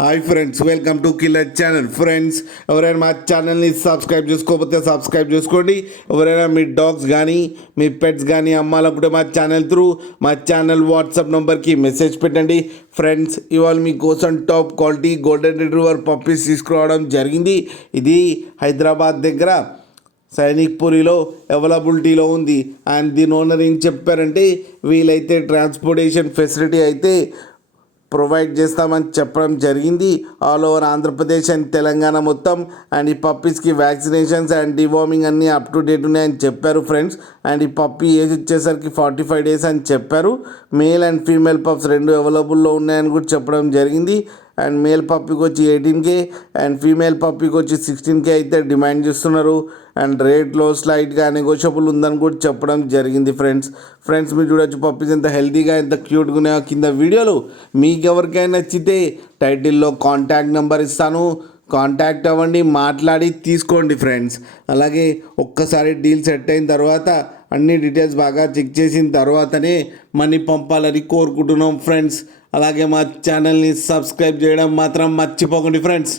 Hi friends, welcome to killer channel. Friends, ఎవరైనా మా ఛానల్ని సబ్స్క్రైబ్ చేసుకోకపోతే సబ్స్క్రైబ్ చేసుకోండి. ఎవరైనా మీ డాగ్స్ కానీ మీ పెట్స్ కానీ అమ్మాలనుకుంటే మా ఛానల్ వాట్సాప్ నెంబర్కి మెసేజ్ పెట్టండి. ఫ్రెండ్స్, ఇవాళ మీకోసం top quality golden retriever puppies తీసుకురావడం జరిగింది. ఇది హైదరాబాద్ దగ్గర సైనిక్పురిలో అవైలబిలిటీలో ఉంది. అండ్ దీని ఓనర్ ఏం చెప్పారంటే, వీలైతే ట్రాన్స్పోర్టేషన్ ఫెసిలిటీ అయితే ప్రొవైడ్ చేస్తామని చెప్పడం జరిగింది. All over Andhra Pradesh and Telangana మొత్తం. అండ్ ఈ పప్పీస్కి వ్యాక్సినేషన్స్ అండ్ డివార్మింగ్ అన్నీ అప్ టు డేట్ ఉన్నాయని చెప్పారు ఫ్రెండ్స్. అండ్ ఈ పప్పీ ఏజ్ వచ్చేసరికి 45 డేస్ అని చెప్పారు. మేల్ అండ్ ఫీమేల్ పప్స్ రెండు అవైలబుల్లో ఉన్నాయని కూడా చెప్పడం జరిగింది. అండ్ మేల్ పప్పీకి వచ్చి 18K అండ్ ఫీమేల్ పప్పీకి వచ్చి 16K అయితే డిమాండ్ చేస్తున్నారు. అండ్ రేట్లో స్లైట్గా నెగోషియబుల్ ఉందని కూడా చెప్పడం జరిగింది ఫ్రెండ్స్ మీరు చూడొచ్చు పప్పీస్ ఎంత హెల్తీగా ఎంత క్యూట్గా ఉన్నాయో కింద వీడియోలు. మీకు ఎవరికైనా నచ్చితే టైటిల్లో కాంటాక్ట్ నెంబర్ ఇస్తాను, కాంటాక్ట్ అవ్వండి, మాట్లాడి తీసుకోండి ఫ్రెండ్స్. అలాగే ఒక్కసారి డీల్ సెట్ అయిన తర్వాత అన్ని డీటెయిల్స్ బాగా చెక్ చేసిన తర్వాతనే మనీ పంపాలని కోరుకుంటున్నాం ఫ్రెండ్స్. అలాగే మా ఛానల్ని సబ్స్క్రైబ్ చేయడం మాత్రం మర్చిపోకండి ఫ్రెండ్స్.